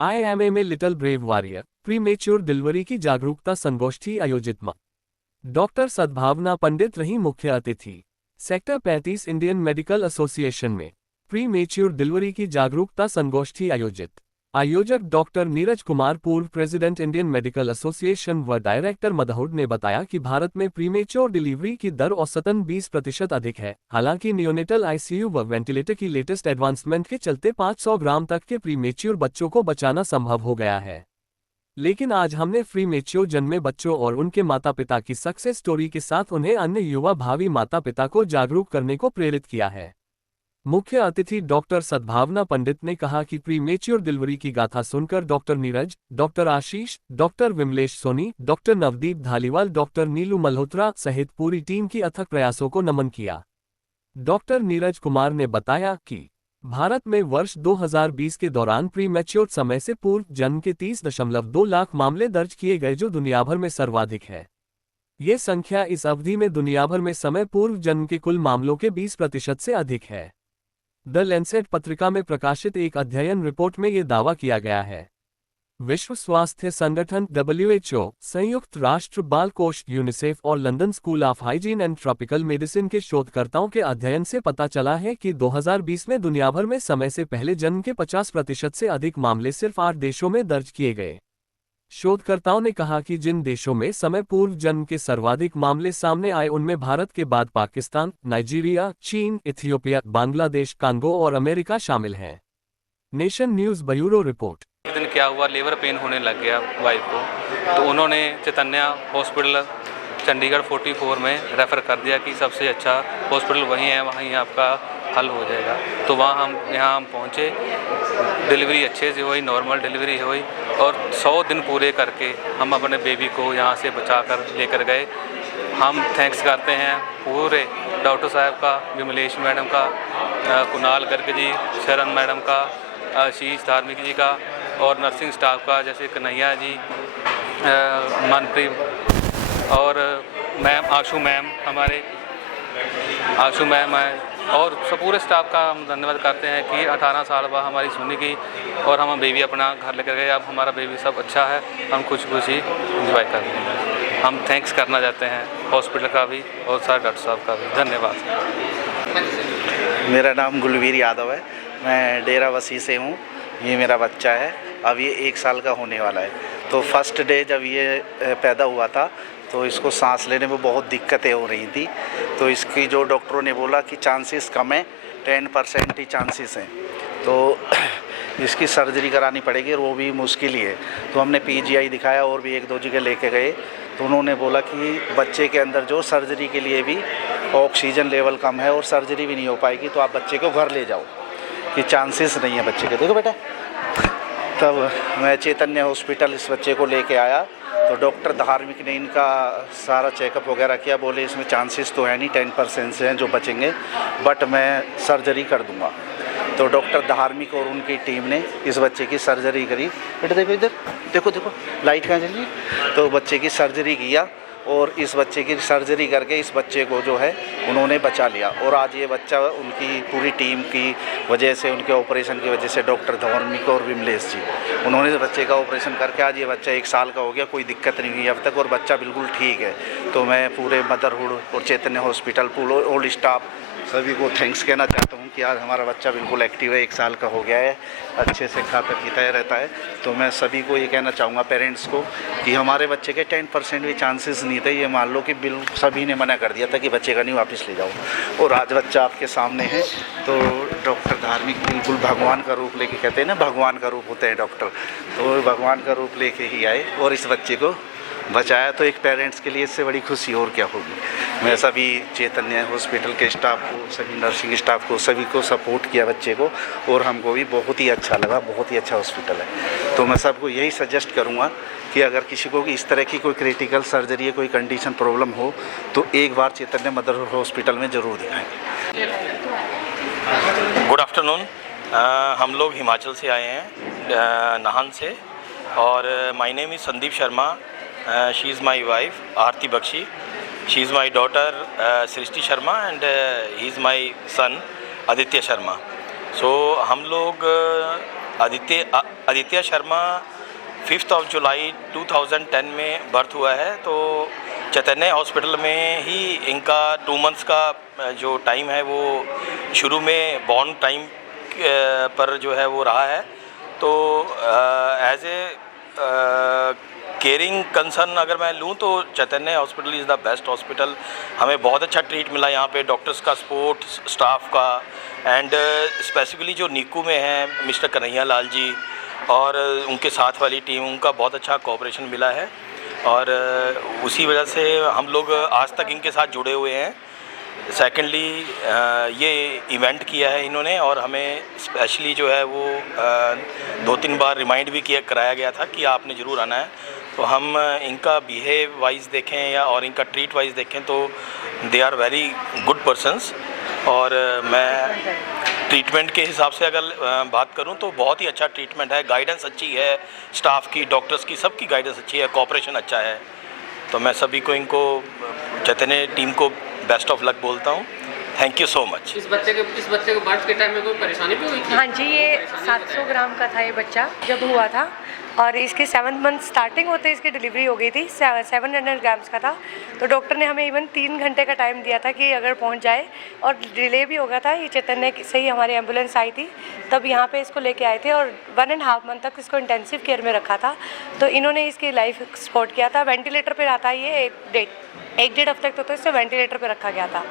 IIMA में little brave warrior premature delivery की जागरूकता संगोष्ठी आयोजित डॉक्टर सद्भावना पंडित रही मुख्य अतिथि। सेक्टर 35 इंडियन मेडिकल एसोसिएशन में प्रीमेच्योर डिलीवरी की जागरूकता संगोष्ठी आयोजित। आयोजक डॉक्टर नीरज कुमार, पूर्व प्रेसिडेंट इंडियन मेडिकल एसोसिएशन व डायरेक्टर मदरहुड ने बताया कि भारत में प्रीमेच्योर डिलीवरी की दर औसतन 20% अधिक है। हालांकि नियोनेटल आईसीयू व वेंटिलेटर की लेटेस्ट एडवांसमेंट के चलते 500 ग्राम तक के प्रीमेच्योर बच्चों को बचाना संभव हो गया है। लेकिन आज हमने प्रीमेच्योर जन्मे बच्चों और उनके माता पिता की सक्सेस स्टोरी के साथ उन्हें अन्य युवा भावी माता पिता को जागरूक करने को प्रेरित किया है। मुख्य अतिथि डॉक्टर सद्भावना पंडित ने कहा कि प्रीमेच्योर डिलीवरी की गाथा सुनकर doctor Neeraj, doctor Ashish, doctor Vimlesh Soni, doctor Navdeep Dhaliwal, doctor Neelu Malhotra सहित पूरी टीम की अथक प्रयासों को नमन किया। डॉक्टर नीरज कुमार ने बताया कि भारत में वर्ष 2020 के दौरान प्रीमेच्योर समय से पूर्व जन्म के 30.2 लाख मामले दर्ज किए गए, जो दुनिया भर में सर्वाधिक है। ये संख्या इस अवधि में दुनिया भर में समय पूर्व जन्म के कुल मामलों के 20% से अधिक है। द लैंसेट पत्रिका में प्रकाशित एक अध्ययन रिपोर्ट में ये दावा किया गया है। विश्व स्वास्थ्य संगठन WHO, संयुक्त राष्ट्र बाल कोष यूनिसेफ और London school of hygiene and tropical medicine के शोधकर्ताओं के अध्ययन से पता चला है कि 2020 में दुनिया भर में समय से पहले जन्म के 50% से अधिक मामले सिर्फ 8 देशों में दर्ज किए गए। शोधकर्ताओं ने कहा कि जिन देशों में समय पूर्व जन्म के सर्वाधिक मामले सामने आए उनमें भारत के बाद पाकिस्तान, नाइजीरिया, चीन, इथियोपिया, बांग्लादेश, कांगो और अमेरिका शामिल हैं। Nation news bureau report. एक दिन क्या हुआ, लेबर पेन होने लग गया वाइफ को, तो उन्होंने चैतन्य हॉस्पिटल चंडीगढ़ 44 में रेफ़र कर दिया कि सबसे अच्छा हॉस्पिटल वहीं है, वहीं आपका हल हो जाएगा। तो वहाँ हम पहुँचे, डिलीवरी अच्छे से हुई, नॉर्मल डिलीवरी हुई और 100 दिन पूरे करके हम अपने बेबी को यहाँ से बचा कर लेकर गए। हम थैंक्स करते हैं पूरे डॉक्टर साहब का, विमलेश मैडम का, कुणाल गर्ग जी, शरण मैडम का, आशीष धार्मिक जी का और नर्सिंग स्टाफ का, जैसे कन्हैया जी, मनप्रीत और मैम आशु मैम, हमारे आशु मैम है और सब पूरे स्टाफ का हम धन्यवाद करते हैं कि 18 साल बाद हमारी सुनी की और हम बेबी अपना घर लेकर गए। अब हमारा बेबी सब अच्छा है, हम खुश खुशी इंजॉय कर रहे हैं। हम थैंक्स करना चाहते हैं हॉस्पिटल का भी और सारे डॉक्टर साहब का भी। धन्यवाद। मेरा नाम गुलवीर यादव है, मैं डेरा वसी से हूँ। ये मेरा बच्चा है, अब ये 1 साल का होने वाला है। तो फर्स्ट डे जब ये पैदा हुआ था तो इसको सांस लेने में बहुत दिक्कतें हो रही थी। तो इसकी जो डॉक्टरों ने बोला कि चांसेस कम है, 10% ही चांसेस हैं, तो इसकी सर्जरी करानी पड़ेगी और वो भी मुश्किल ही है। तो हमने PGI दिखाया और भी 1-2 जगह लेके गए, तो उन्होंने बोला कि बच्चे के अंदर जो सर्जरी के लिए भी ऑक्सीजन लेवल कम है और सर्जरी भी नहीं हो पाएगी, तो आप बच्चे को घर ले जाओ, कि चांसेस नहीं है बच्चे के। देखो बेटा, तब मैं चैतन्य हॉस्पिटल इस बच्चे को लेके आया तो डॉक्टर धार्मिक ने इनका सारा चेकअप वगैरह किया। बोले इसमें चांसेस तो है नहीं, 10% से हैं जो बचेंगे, बट मैं सर्जरी कर दूंगा। तो डॉक्टर धार्मिक और उनकी टीम ने इस बच्चे की सर्जरी करी। बेटा देखो इधर, देखो देखो लाइट कहाँ चल रही। तो बच्चे की सर्जरी किया और इस बच्चे की सर्जरी करके इस बच्चे को जो है उन्होंने बचा लिया। और आज ये बच्चा उनकी पूरी टीम की वजह से, उनके ऑपरेशन की वजह से, डॉक्टर धार्मिक और विमलेश जी, उन्होंने बच्चे का ऑपरेशन करके आज ये बच्चा 1 साल का हो गया, कोई दिक्कत नहीं हुई अब तक और बच्चा बिल्कुल ठीक है। तो मैं पूरे मदरहुड और चैतन्य हॉस्पिटल पूरे ऑल स्टाफ सभी को थैंक्स कहना चाहता हूँ कि आज हमारा बच्चा बिल्कुल एक्टिव है, 1 साल का हो गया है, अच्छे से खाता पीता रहता है। तो मैं सभी को ये कहना चाहूँगा पेरेंट्स को कि हमारे बच्चे के 10% भी चांसेस नहीं थे। ये मान लो कि बिल्कुल सभी ने मना कर दिया था कि बच्चे का नहीं, वापस ले जाओ, और आज बच्चा आपके सामने है। तो डॉक्टर धार्मिक बिल्कुल भगवान का रूप लेके, कहते हैं ना भगवान का रूप होते हैं डॉक्टर, तो भगवान का रूप लेके ही आए और इस बच्चे को बचाया। तो एक पेरेंट्स के लिए इससे बड़ी खुशी और क्या होगी। मैं सभी चैतन्य हॉस्पिटल के स्टाफ को, सभी नर्सिंग स्टाफ को, सभी को सपोर्ट किया बच्चे को और हमको भी बहुत ही अच्छा लगा। बहुत ही अच्छा हॉस्पिटल है। तो मैं सबको यही सजेस्ट करूँगा कि अगर किसी को इस तरह की कोई क्रिटिकल सर्जरी है, कोई कंडीशन प्रॉब्लम हो, तो एक बार चैतन्य मदरहुड हॉस्पिटल में ज़रूर दिखाएँ। Good afternoon. हम लोग हिमाचल से आए हैं, नाहन से, और my name is Sandeep Sharma. She is my wife Aarti Bakshi, she is my daughter Srishti Sharma and he is my son Aditya Sharma. So हम लोग आदित्य शर्मा 5 जुलाई 2010 में बर्थ हुआ है। तो चैतन्य हॉस्पिटल में ही इनका 2 मंथ्स का जो टाइम है वो शुरू में बॉर्न टाइम पर जो है वो रहा है। तो एज ए केयरिंग कंसर्न अगर मैं लूँ तो Chaitanya hospital is the best hospital. हमें बहुत अच्छा ट्रीट मिला यहाँ पे, डॉक्टर्स का सपोर्ट, स्टाफ का, एंड स्पेसिफिकली जो नीकू में हैं मिस्टर कन्हैया लाल जी और उनके साथ वाली टीम, उनका बहुत अच्छा कोऑपरेशन मिला है और उसी वजह से हम लोग आज तक इनके साथ जुड़े हुए हैं। सेकेंडली ये इवेंट किया है इन्होंने और हमें स्पेशली जो है वो 2-3 बार रिमाइंड भी कराया गया था कि आपने ज़रूर आना है। तो हम इनका बिहेव वाइज देखें या और इनका ट्रीट वाइज देखें तो they are very good persons. और मैं ट्रीटमेंट के हिसाब से अगर बात करूं तो बहुत ही अच्छा ट्रीटमेंट है, गाइडेंस अच्छी है, स्टाफ की, डॉक्टर्स की, सबकी गाइडेंस अच्छी है, कोऑपरेशन अच्छा है। तो मैं सभी को, इनको, चैतन्य टीम को बेस्ट ऑफ लक बोलता हूँ। Thank you so much. इस बच्चे को बर्थ के टाइम में कोई परेशानी भी हुई थी? हाँ जी, ये 700 ग्राम का था ये बच्चा जब हुआ था और इसके 7 मंथ स्टार्टिंग होते इसकी डिलीवरी हो गई थी। 700 ग्राम्स का था। तो डॉक्टर ने हमें इवन 3 घंटे का टाइम दिया था कि अगर पहुंच जाए, और डिले भी हो गया था। ये चैतन्य से ही हमारी एम्बुलेंस आई थी, तब यहाँ पे इसको लेके आए थे और 1.5 मंथ तक इसको इंटेंसिव केयर में रखा था। तो इन्होंने इसकी लाइफ सपोर्ट किया था। वेंटिलेटर पर आता है ये 1-1.5 हफ्ते तक तो इससे वेंटिलेटर पे रखा गया था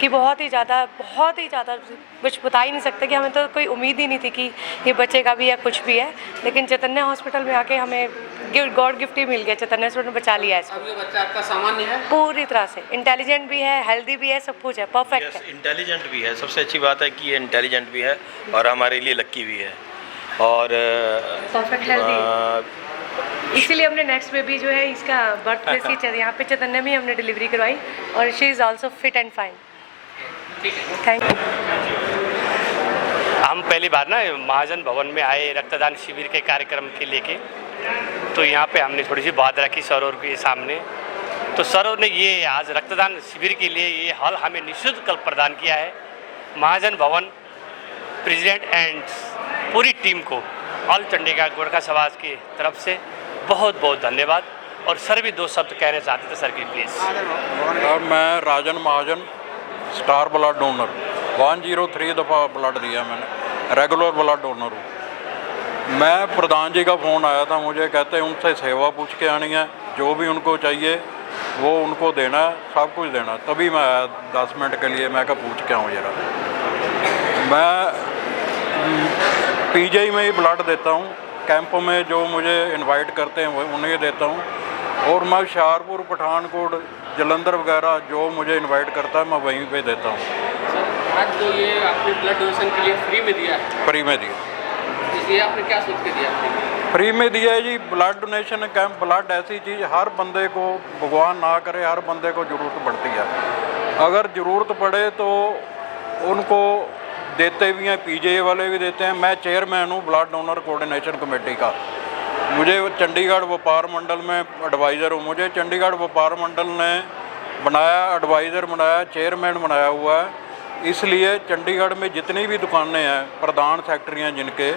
कि बहुत ही ज़्यादा कुछ बता ही नहीं सकते कि हमें तो कोई उम्मीद ही नहीं थी कि ये बचेगा भी या कुछ भी है। लेकिन चैतन्य हॉस्पिटल में आके हमें गॉड गिफ्ट ही मिल गया। चैतन्य हॉस्पिटल ने बचा लिया इसको। अब ये बच्चा आपका सामान्य है? पूरी तरह से इंटेलिजेंट भी है, हेल्दी भी है, सब कुछ है, परफेक्ट है। इंटेलिजेंट भी है, सबसे अच्छी बात है कि ये इंटेलिजेंट भी है और हमारे लिए लक्की भी है और परफेक्ट हेल्दी। इसीलिए हमने नेक्स्ट बेबी जो है इसका बर्थ प्लेस ही यहाँ पे चैतन्य में हमने डिलीवरी करवाई और she is also fit and fine. Thank you. हम पहली बार ना महाजन भवन में आए रक्तदान शिविर के कार्यक्रम के लेके, तो यहाँ पे हमने थोड़ी सी बात रखी सरों के सामने। तो सरों ने ये आज रक्तदान शिविर के लिए ये हॉल हमें निःशुल्क प्रदान किया है। महाजन भवन प्रेसिडेंट एंड पूरी टीम को ऑल चंडीगढ़ गोरखा समाज की तरफ से बहुत बहुत धन्यवाद। और सर भी 2 शब्द कहना चाहते थे सर की प्लीज़। मैं राजन महाजन, स्टार ब्लड डोनर, 103 दफ़ा ब्लड दिया मैंने, रेगुलर ब्लड डोनर हूँ। मैं प्रधान जी का फ़ोन आया था मुझे, कहते हैं उनसे सेवा पूछ के आनी है, जो भी उनको चाहिए वो उनको देना है, सब कुछ देना। तभी मैं आया 10 मिनट के लिए, मैं क्या पूछ के आऊँ जरा। मैं पीजीआई में ही ब्लड देता हूँ, कैंप में जो मुझे इनवाइट करते हैं वो उन्हें देता हूँ, और मैं हुशियारपुर, पठानकोट, जलंधर वगैरह जो मुझे इनवाइट करता है मैं वहीं पे देता हूँ। आज जो ये आपने ब्लड डोनेशन के लिए फ्री में दिया है? फ्री में दिया। इसलिए आपने क्या सोच के दिया? फ्री में दिया है जी। ब्लड डोनेशन कैंप, ब्लड ऐसी चीज़ हर बंदे को, भगवान ना करे, हर बंदे को ज़रूरत पड़ती है। अगर ज़रूरत पड़े तो उनको देते भी हैं, पीजीआई वाले भी देते हैं। मैं चेयरमैन हूँ ब्लड डोनर कोऑर्डिनेशन कमेटी का। मुझे चंडीगढ़ व्यापार मंडल में एडवाइज़र हूँ। मुझे चंडीगढ़ व्यापार मंडल ने बनाया, एडवाइज़र बनाया, चेयरमैन बनाया हुआ है। इसलिए चंडीगढ़ में जितनी भी दुकानें हैं, प्रधान सेक्रेटरी हैं जिनके,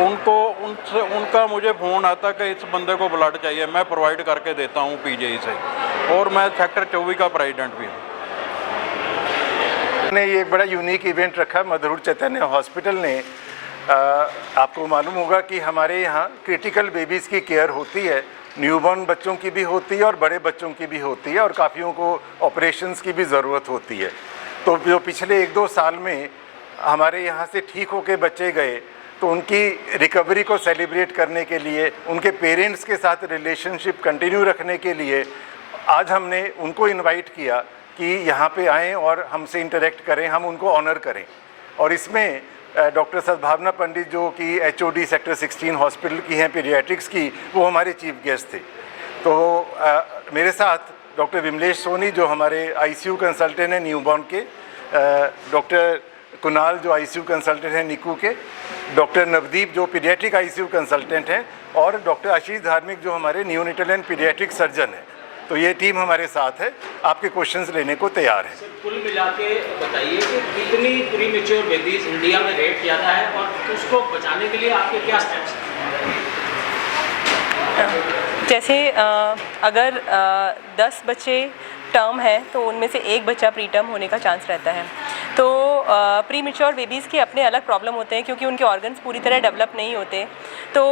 उनका मुझे फ़ोन आता कि इस बंदे को ब्लड चाहिए, मैं प्रोवाइड करके देता हूँ पीजीआई से। और मैं सेक्टर 24 का प्रेसिडेंट भी हूँ। ने ये एक बड़ा यूनिक इवेंट रखा मधुर चैतन्य हॉस्पिटल ने। आपको मालूम होगा कि हमारे यहाँ क्रिटिकल बेबीज़ की केयर होती है, न्यूबॉर्न बच्चों की भी होती है और बड़े बच्चों की भी होती है, और काफ़ियों को ऑपरेशंस की भी ज़रूरत होती है। तो जो पिछले 1-2 साल में हमारे यहाँ से ठीक होके बच्चे गए, तो उनकी रिकवरी को सेलिब्रेट करने के लिए, उनके पेरेंट्स के साथ रिलेशनशिप कंटिन्यू रखने के लिए आज हमने उनको इनवाइट किया कि यहाँ पे आएँ और हमसे इंटरेक्ट करें, हम उनको ऑनर करें। और इसमें डॉक्टर सद्भावना पंडित जो कि HOD सेक्टर 16 हॉस्पिटल की हैं पीडियाट्रिक्स की, वो हमारे चीफ गेस्ट थे। तो मेरे साथ डॉक्टर विमलेश सोनी जो हमारे ICU कंसल्टेंट हैं न्यूबॉर्न के, डॉक्टर कुणाल जो ICU कंसल्टेंट हैं निकू के, डॉक्टर नवदीप जो पीडियाट्रिक ICU कंसल्टेंट हैं, और डॉक्टर आशीष धार्मिक जो हमारे न्यूनिटल एंड पीडियाट्रिक सर्जन हैं। तो ये टीम हमारे साथ है, आपके क्वेश्चंस लेने को तैयार है। कुल मिला के बताइए कि कितनी प्रीमेच्योर बेबीज इंडिया में रेट ज़्यादा है और उसको बचाने के लिए आपके क्या स्टेप्स हैं? जैसे अगर 10 बच्चे टर्म है तो उनमें से एक बच्चा प्री टर्म होने का चांस रहता है। तो प्री मेच्योर बेबीज़ के अपने अलग प्रॉब्लम होते हैं क्योंकि उनके ऑर्गन्स पूरी तरह डेवलप नहीं होते, तो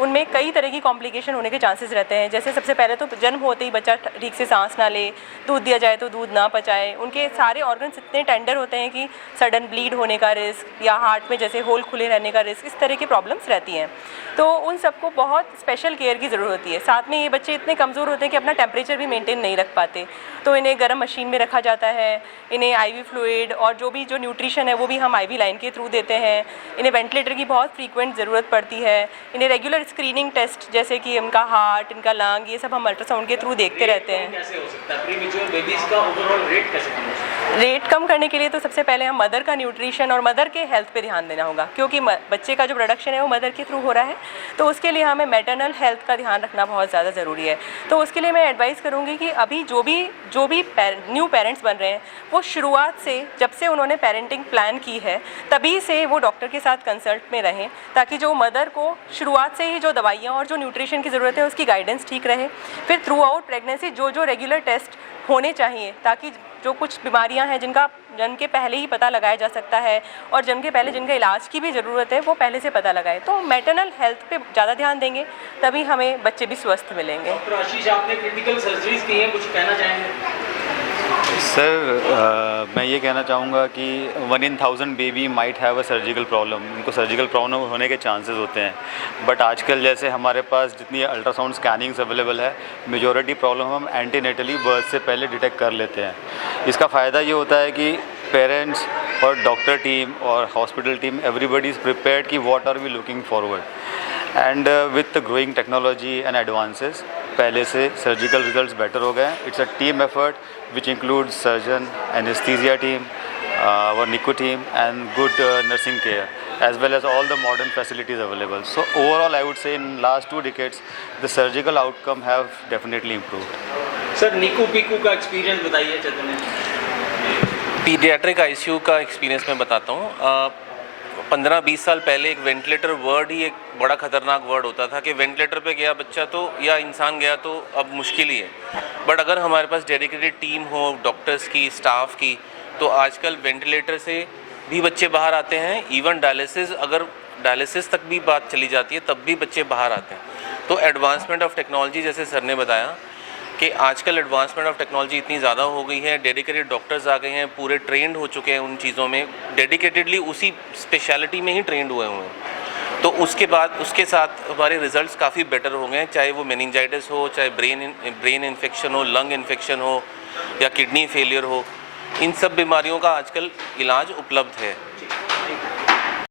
उनमें कई तरह की कॉम्प्लिकेशन होने के चांसेस रहते हैं। जैसे सबसे पहले तो जन्म होते ही बच्चा ठीक से सांस ना ले, दूध दिया जाए तो दूध ना पचाए, उनके सारे ऑर्गन्स इतने टेंडर होते हैं कि सडन ब्लीड होने का रिस्क या हार्ट में जैसे होल खुले रहने का रिस्क, इस तरह की प्रॉब्लम्स रहती हैं। तो उन सबको बहुत स्पेशल केयर की ज़रूरत होती है। साथ में ये बच्चे इतने कमज़ोर होते हैं कि अपना टेम्परेचर भी मेंटेन नहीं रख पाते, तो इन्हें गर्म मशीन में रखा जाता है। इन्हें आईवी फ्लूइड और जो न्यूट्रिशन है वो भी हम आईवी लाइन के थ्रू देते हैं। इन्हें वेंटिलेटर की बहुत फ्रीक्वेंट ज़रूरत पड़ती है। इन्हें रेगुलर स्क्रीनिंग टेस्ट जैसे कि इनका हार्ट, इनका लंग, ये सब हम अल्ट्रासाउंड के थ्रू देखते रहते हैं। कैसे हो सकता है प्रीमेच्योर बेबीज का ओवरऑल रेट कैसे कम हो सकता है? रेट कम करने के लिए तो सबसे पहले हम मदर का न्यूट्रिशन और मदर के हेल्थ पे ध्यान देना होगा, क्योंकि बच्चे का जो प्रोडक्शन है वो मदर के थ्रू हो रहा है, तो उसके लिए हमें मैटरनल हेल्थ का ध्यान रखना बहुत ज़्यादा ज़रूरी है। तो उसके लिए मैं एडवाइस करूँगी कि अभी जो भी न्यू पेरेंट्स बन रहे हैं वो शुरुआत से, जब से उन्होंने पेरेंटिंग प्लान की है तभी से वो डॉक्टर के साथ कंसल्ट में रहें, ताकि जो मदर को शुरुआत से ही जो दवाइयाँ और जो न्यूट्रिशन की ज़रूरत है उसकी गाइडेंस ठीक रहे। फिर थ्रू आउट प्रेगनेंसी जो रेगुलर टेस्ट होने चाहिए, ताकि जो कुछ बीमारियां हैं जिनका जन्म के पहले ही पता लगाया जा सकता है और जन्म के पहले जिनका इलाज की भी ज़रूरत है वो पहले से पता लगाए। तो मैटरनल हेल्थ पे ज़्यादा ध्यान देंगे तभी हमें बच्चे भी स्वस्थ मिलेंगे। डॉक्टर आशीष, आपने क्रिटिकल सर्जरीज की हैं, कुछ कहना चाहेंगे? सर मैं ये कहना चाहूँगा कि 1 in 1000 baby might have a surgical problem, उनको सर्जिकल प्रॉब्लम होने के चांसेस होते हैं। बट आजकल जैसे हमारे पास जितनी अल्ट्रासाउंड स्कैनिंग्स अवेलेबल है, मेजॉरिटी प्रॉब्लम हम एंटीनेटली बर्थ से पहले डिटेक्ट कर लेते हैं। इसका फ़ायदा ये होता है कि पेरेंट्स और डॉक्टर टीम और hospital team everybody is prepared कि what are we looking forward, and with growing technology and advances पहले से सर्जिकल रिजल्ट्स बेटर हो गए। It's a team effort which includes surgeon, anesthesia team, our NICU team and good nursing care, as well as all the modern facilities available. So overall I would say in last 2 decades the surgical outcome have definitely improved. Sir Neeku Piku का experience बताइए चैतन्य। Paediatric ICU का experience मैं बताता हूँ। 15-20 साल पहले एक ventilator word ही एक बड़ा ख़तरनाक वर्ड होता था कि वेंटिलेटर पे गया बच्चा तो या इंसान गया तो अब मुश्किल ही है। बट अगर हमारे पास डेडिकेटेड टीम हो डॉक्टर्स की, स्टाफ की, तो आजकल वेंटिलेटर से भी बच्चे बाहर आते हैं। इवन डायलिसिस तक भी बात चली जाती है, तब भी बच्चे बाहर आते हैं। तो एडवांसमेंट ऑफ टेक्नोलॉजी, जैसे सर ने बताया कि आजकल एडवांसमेंट ऑफ टेक्नोलॉजी इतनी ज़्यादा हो गई है, डेडिकेटेड डॉक्टर्स आ गए हैं, पूरे ट्रेंड हो चुके हैं उन चीज़ों में, डेडिकेटेडली उसी स्पेशलिटी में ही ट्रेंड हुए हैं। तो उसके साथ हमारे रिजल्ट्स काफ़ी बेटर हो गए हैं, चाहे वो मेनिंजाइटिस हो, चाहे ब्रेन इन्फेक्शन हो, लंग इन्फेक्शन हो या किडनी फेलियर हो, इन सब बीमारियों का आजकल इलाज उपलब्ध है।